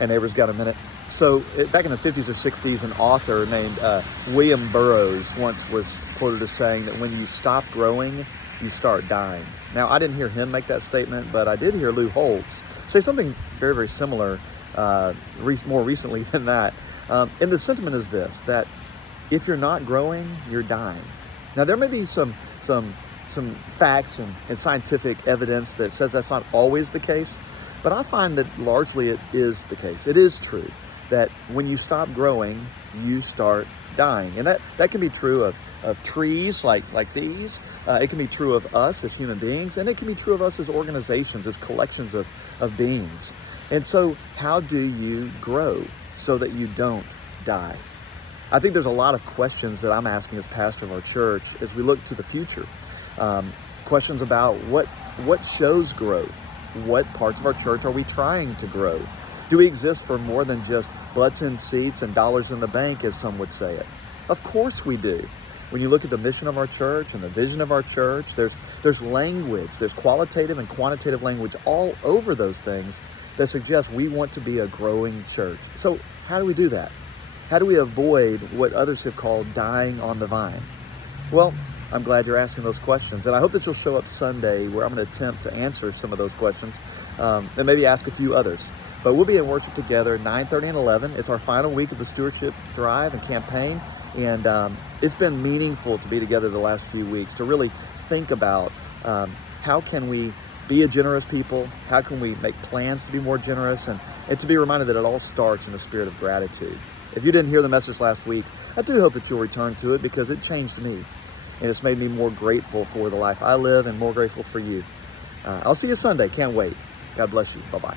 and neighbors got a minute. So back in the 50s or 60s, an author named William Burroughs once was quoted as saying that when you stop growing, you start dying. Now, I didn't hear him make that statement, but I did hear Lou Holtz say something very, very similar more recently than that. And the sentiment is this, that if you're not growing, you're dying. Now, there may be some facts and scientific evidence that says that's not always the case, but I find that largely it is the case. It is true that when you stop growing, you start dying. And that can be true of trees like these. It can be true of us as human beings, and it can be true of us as organizations, as collections of beings. And so how do you grow so that you don't die? I think there's a lot of questions that I'm asking as pastor of our church as we look to the future. Questions about what shows growth? What parts of our church are we trying to grow? Do we exist for more than just butts in seats and dollars in the bank, as some would say it? Of course we do. When you look at the mission of our church and the vision of our church, there's language, there's qualitative and quantitative language all over those things that suggests we want to be a growing church. So how do we do that? How do we avoid what others have called dying on the vine? Well, I'm glad you're asking those questions, and I hope that you'll show up Sunday where I'm going to attempt to answer some of those questions and maybe ask a few others. But we'll be in worship together 9:30 and 11. It's our final week of the stewardship drive and campaign, and it's been meaningful to be together the last few weeks to really think about how can we be a generous people, how can we make plans to be more generous, and to be reminded that it all starts in a spirit of gratitude. If you didn't hear the message last week, I do hope that you'll return to it because it changed me. And it's made me more grateful for the life I live and more grateful for you. I'll see you Sunday. Can't wait. God bless you. Bye-bye.